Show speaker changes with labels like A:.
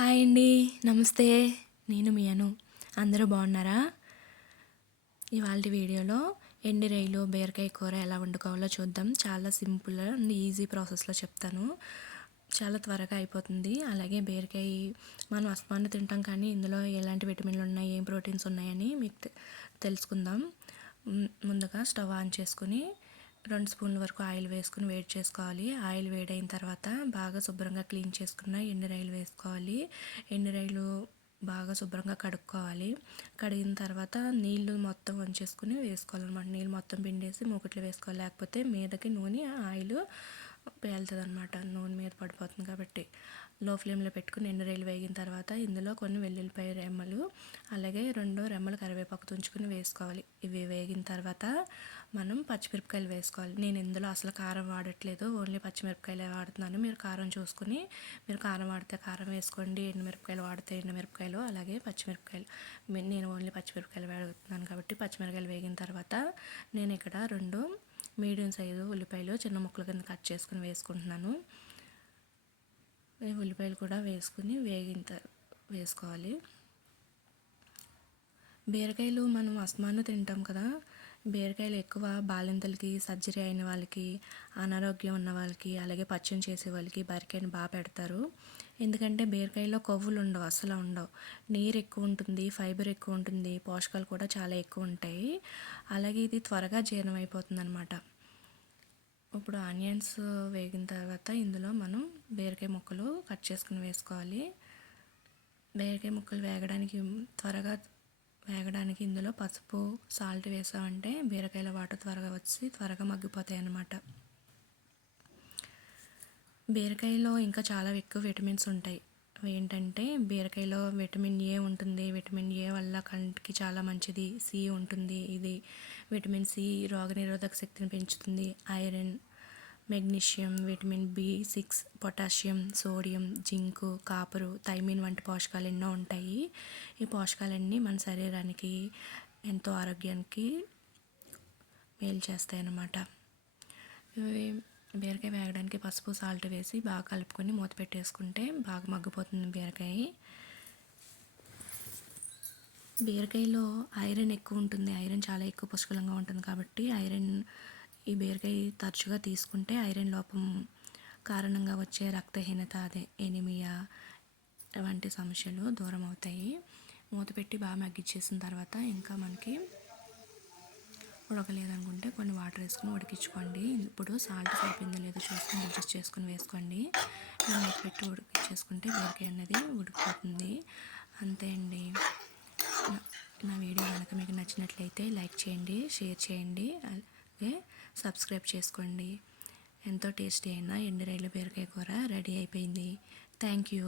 A: Hi అండి. నమస్తే. నేను మీ అను అందరూ బాగున్నారా? ఇవాళ వీడియోలో ఎండి రైలు బీరకాయ కూర ఎలా వండుకోవాలో చూద్దాం. చాలా సింపుల్ అండ్ ఈజీ ప్రాసెస్లో చెప్తాను. చాలా త్వరగా అయిపోతుంది. అలాగే బీరకాయ మనం అస్మాన్ని తింటాం కానీ ఇందులో ఎలాంటి విటమిన్లు ఉన్నాయి ఏం ప్రోటీన్స్ ఉన్నాయని మీకు తె- తెలుసుకుందాం. ముందుగా స్టవ్ ఆన్ చేసుకుని రెండు స్పూన్ల వరకు ఆయిల్ వేసుకుని వేడి చేసుకోవాలి. ఆయిల్ వేడైన తర్వాత బాగా శుభ్రంగా క్లీన్ చేసుకున్న ఎండు రైలు వేసుకోవాలి. ఎండు రైలు బాగా శుభ్రంగా కడుక్కోవాలి. కడిగిన తర్వాత నీళ్ళు మొత్తం వంచేసుకుని వేసుకోవాలన్నమాట. నీళ్ళు మొత్తం పిండేసి మూకుట్లో వేసుకోవాలి. లేకపోతే మీదకి నూనె ఆయిల్ పేలుతుంది అనమాట నూనె మీద పడిపోతుంది కాబట్టి. లో ఫ్లేమ్లో పెట్టుకుని ఎండు రైలు వేగిన తర్వాత ఇందులో కొన్ని వెల్లుల్లిపాయ రెమ్మలు అలాగే రెండు రెమ్మలు కరివేపాకు తుంచుకుని వేసుకోవాలి. ఇవి వేగిన తర్వాత మనం పచ్చిమిరపకాయలు వేసుకోవాలి. నేను ఇందులో అసలు కారం వాడట్లేదు. ఓన్లీ పచ్చిమిరపకాయలే వాడుతున్నాను. మీరు కారం చూసుకుని మీరు కారం వాడితే కారం వేసుకోండి. ఎండుమిరపకాయలు వాడితే ఎండుమిరపకాయలు అలాగే పచ్చిమిరపకాయలు. నేను ఓన్లీ పచ్చిమిరపకాయలు వాడుతున్నాను కాబట్టి పచ్చిమిరపకాయలు వేగిన తర్వాత నేను ఇక్కడ రెండు మీడియం సైజు ఉల్లిపాయలు చిన్న ముక్కల కింద కట్ చేసుకుని వేసుకుంటున్నాను. ఉల్లిపాయలు కూడా వేసుకుని వేగిన వేసుకోవాలి. బీరకాయలు మనం అస్మాను తింటాం కదా బీరకాయలు ఎక్కువ బాలింతలకి సర్జరీ అయిన వాళ్ళకి అనారోగ్యం ఉన్న వాళ్ళకి అలాగే పచ్చడి చేసే వాళ్ళకి బీరకాయని బాగా పెడతారు. ఎందుకంటే బీరకాయలో కొవ్వులు ఉండవు అసలు ఉండవు. నీరు ఎక్కువ ఉంటుంది ఫైబర్ ఎక్కువ ఉంటుంది పోషకాలు కూడా చాలా ఎక్కువ ఉంటాయి. అలాగే ఇది త్వరగా జీర్ణం అయిపోతుంది అనమాట ఇప్పుడు ఆనియన్స్ వేగిన తర్వాత ఇందులో మనం బీరకాయ ముక్కలు కట్ చేసుకుని వేసుకోవాలి. బీరకాయ ముక్కలు వేగడానికి త్వరగా వేగడానికి ఇందులో పసుపు సాల్ట్ వేసామంటే బీరకాయల వాటర్ త్వరగా వచ్చి త్వరగా మగ్గిపోతాయి అన్నమాట. బీరకాయలో ఇంకా చాలా ఎక్కువ విటమిన్స్ ఉంటాయి. ఏంటంటే బీరకాయలో విటమిన్ ఏ ఉంటుంది విటమిన్ ఏ వల్ల కంటికి చాలా మంచిది సి ఉంటుంది ఇది విటమిన్ సి రోగనిరోధక శక్తిని పెంచుతుంది iron magnesium vitamin B six potassium sodium zinc copper thiamine వంటి పోషకాలు ఎన్నో ఉంటాయి. ఈ పోషకాలన్నీ మన శరీరానికి ఎంతో ఆరోగ్యానికి మేలు చేస్తాయి అన్నమాట ఇవి బీరకాయ వేగడానికి పసుపు సాల్ట్ వేసి బాగా కలుపుకొని మూత పెట్టేసుకుంటే బాగా మగ్గిపోతుంది బీరకాయ. బీరకాయలో ఐరన్ ఎక్కువ ఉంటుంది. ఐరన్ చాలా ఎక్కువ పుష్కలంగా ఉంటుంది కాబట్టి ఐరన్ ఈ బీరకాయ తరచుగా తీసుకుంటే ఐరన్ లోపం కారణంగా వచ్చే రక్తహీనత అదే ఎనిమియా వంటి సమస్యలు దూరం అవుతాయి. మూత పెట్టి బాగా మగ్గిచ్చేసిన తర్వాత ఇంకా మనకి ఉడకలేదనుకుంటే కొన్ని వాటర్ వేసుకుని ఉడికించుకోండి. ఇప్పుడు సాల్ట్ సరిపోయిందో లేదో చూసుకొని అడ్జస్ట్ చేసుకొని వేసుకోండి. మూత పెట్టి ఉడికించేసుకుంటే బీరకాయ అనేది ఉడికిపోతుంది. అంతే అండి. నా- నా వీడియో కనుక మీకు నచ్చినట్లయితే లైక్ చేయండి షేర్ చేయండి. అలాగే సబ్స్క్రైబ్ చేసుకోండి. ఎంతో టేస్టీ అయిన ఎండు రైలు బీరకాయ కూర రెడీ అయిపోయింది. Thank you.